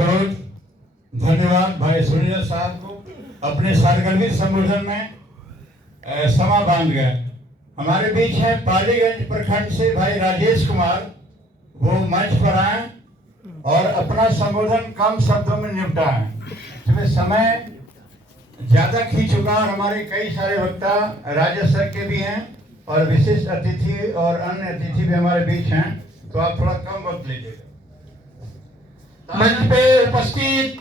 बहुत धन्यवाद भाई सुनील साहब को अपने सारगर्भी संबोधन में समा बांध गए। हमारे बीच है पालीगंज प्रखंड से भाई राजेश कुमार, वो मंच पर आए और अपना संबोधन कम शब्दों में निपटाएं। इसमें समय ज्यादा खींच चुका और हमारे कई सारे वक्ता राज्य स्तर के भी हैं और विशिष्ट अतिथि और अन्य अतिथि भी हमारे बीच हैं, तो आप थोड़ा कम वक्त लीजिएगा। मंच पे उपस्थित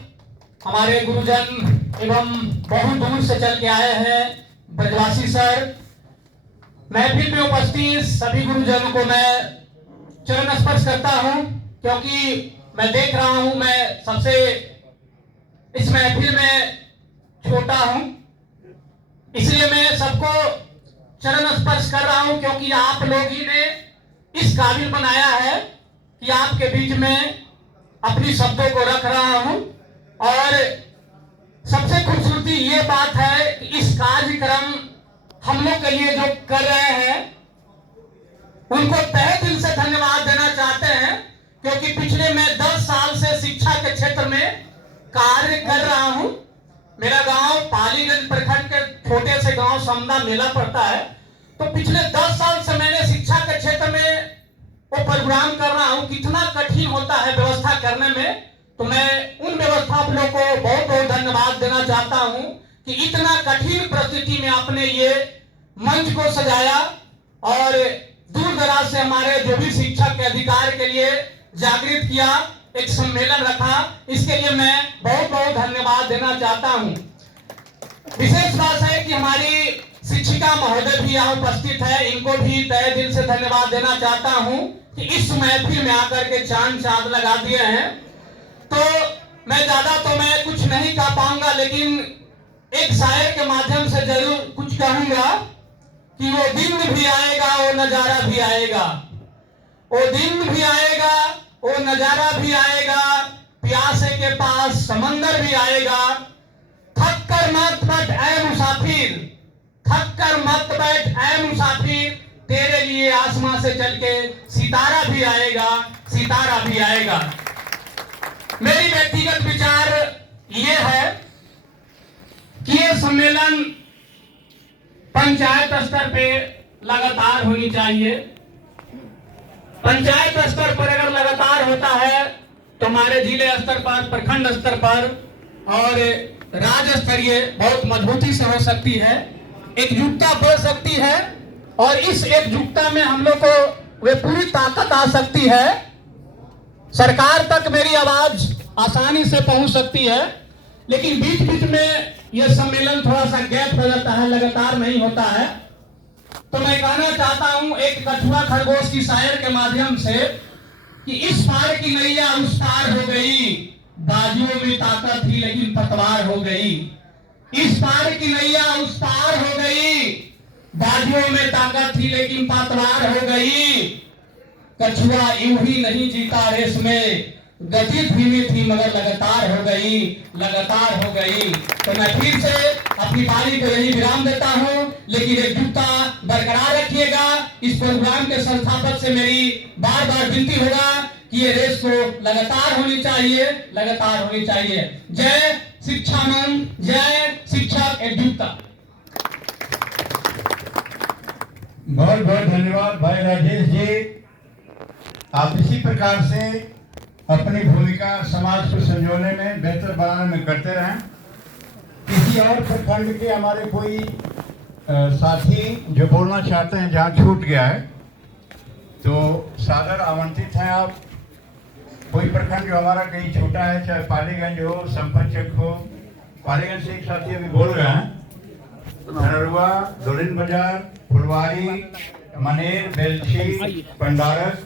हमारे गुरुजन एवं बहुत दूर से चल के आए हैं ब्रजवासी सर, महफिल में उपस्थित सभी गुरुजनों को मैं चरण स्पर्श करता हूं, क्योंकि मैं देख रहा हूं मैं सबसे इस महफिल में छोटा हूं, इसलिए मैं सबको चरण स्पर्श कर रहा हूं, क्योंकि आप लोग ही ने इस काबिल बनाया है कि आपके बीच में अपनी शब्दों को रख रहा हूं। और सबसे खूबसूरती ये बात है कि इस कार्यक्रम हम लोग के लिए जो कर रहे हैं उनको तहे दिल से धन्यवाद देना चाहते हैं, क्योंकि पिछले मैं 10 साल से शिक्षा के क्षेत्र में कार्य कर रहा हूं। मेरा गांव पालीगंज प्रखंड के छोटे से गांव समदा मेला पड़ता है, तो पिछले 10 साल से मैंने शिक्षा के क्षेत्र में वो प्रोग्राम कर रहा हूं। कितना कठिन होता है व्यवस्था करने में, तो मैं उन व्यवस्थापकों को बहुत बहुत धन्यवाद देना चाहता हूं कि इतना कठिन परिस्थिति में आपने ये मंच को सजाया और दूर दराज से हमारे जो भी शिक्षक के अधिकार के लिए जागृत किया, एक सम्मेलन रखा, इसके लिए मैं बहुत बहुत धन्यवाद देना चाहता हूं। विशेष बात है कि हमारी शिक्षिका महोदय भी यहाँ उपस्थित है, इनको भी तहे दिल से धन्यवाद देना चाहता हूं कि इस महफिल में आकर के चांद लगा दिए हैं। तो मैं ज्यादा तो मैं कुछ नहीं कह पाऊंगा, लेकिन एक शायर के माध्यम से जरूर कुछ कहूंगा कि वो दिन भी आएगा, वो नजारा भी आएगा, वो दिन भी आएगा, वो नजारा भी आएगा, प्यासे के पास समंदर भी आएगा। थक कर मत बैठ ऐ मुसाफिर, थक कर मत बैठ ऐ मुसाफिर, तेरे लिए आसमां से चल के सितारा भी आएगा, सितारा भी आएगा। मेरी व्यक्तिगत विचार ये है कि ये सम्मेलन पंचायत स्तर पे लगातार होनी चाहिए। पंचायत स्तर पर अगर लगातार होता है तो हमारे जिले स्तर पर, प्रखंड स्तर पर और राज्य स्तरीय बहुत मजबूती से हो सकती है, एकजुटता बढ़ सकती है और इस एकजुटता में हम लोग को वे पूरी ताकत आ सकती है। सरकार तक मेरी आवाज आसानी से पहुंच सकती है, लेकिन बीच बीच में यह सम्मेलन थोड़ा सा गैप हो जाता है, लगातार नहीं होता है। तो मैं कहना चाहता हूं एक कछुआ खरगोश की शायर के माध्यम से कि इस पार की नैया उस पार हो गई, बाजुओं में ताकत थी लेकिन पतवार हो गई। इस पार की नैया उस पार हो गई, बाजुओं में ताकत थी लेकिन पतवार हो गई। कछुआ यूं ही नहीं जीता रेस में, गति धीमी थी मगर लगातार हो गई, लगातार हो गई। तो मैं फिर से अपनी बारी को यही विराम देता हूं, लेकिन एकजुटता बरकरार रखिएगा। इस प्रोग्राम के संस्थापक से मेरी बार बार विनती होगा कि ये रेस को लगातार होनी चाहिए, लगातार होनी चाहिए। जय शिक्षा मन, जय शिक्षक एकजुटता। बहुत बहुत धन्यवाद भाई राजेश जी। आप इसी प्रकार से अपनी भूमिका समाज को संजोने में, बेहतर बनाने में करते रहें। किसी और प्रखंड के हमारे कोई साथी जो बोलना चाहते हैं, जहाँ छूट गया है तो सादर आमंत्रित हैं आप। कोई प्रखंड जो हमारा कहीं छोटा है, चाहे पालीगंज हो, संपतचक हो, पालीगंज से एक साथी अभी बोल रहे हैं, धनरुआ, दुलिन बाजार, फुलवारी, मनेर, बेलछी, पंडारक,